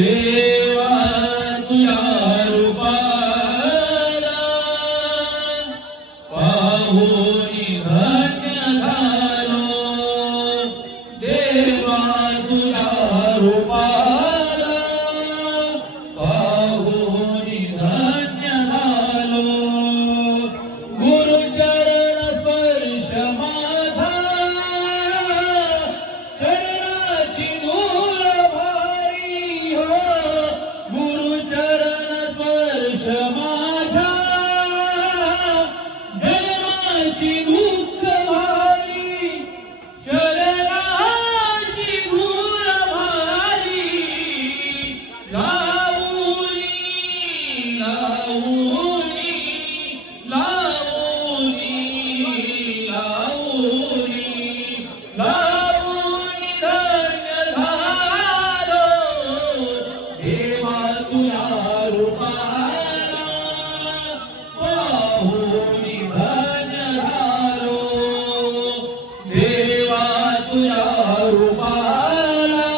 देवा तुझ्या रूपाला पाहुनी धन्य झालो देवा तुझ्या रूपाला देवा तुझ्या रूपाला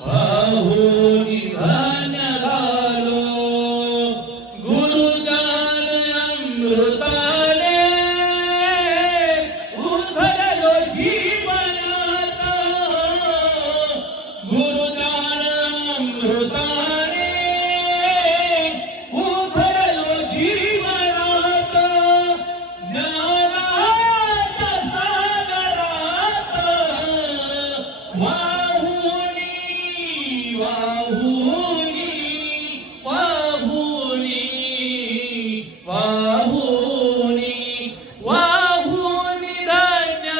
पाहुनी धन्य झालो. गुरुदान अमृताने उधळलो जीवनात गुरुदान अमृताने वाहुनी वाहुनी वाहुनी वाहुनी वाहुनी धन्य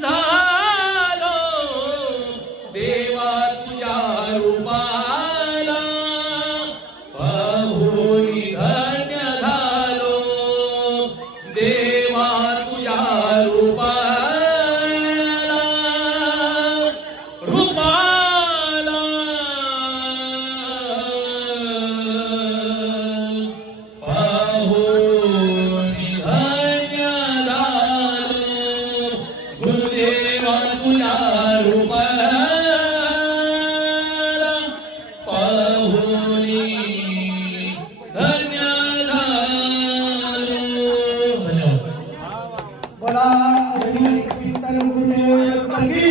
झालो. देवा तुझ्या रूपाला वाहुनी धन्य झालो. देवा तुझ्या रूपाला கல்வி கல்வி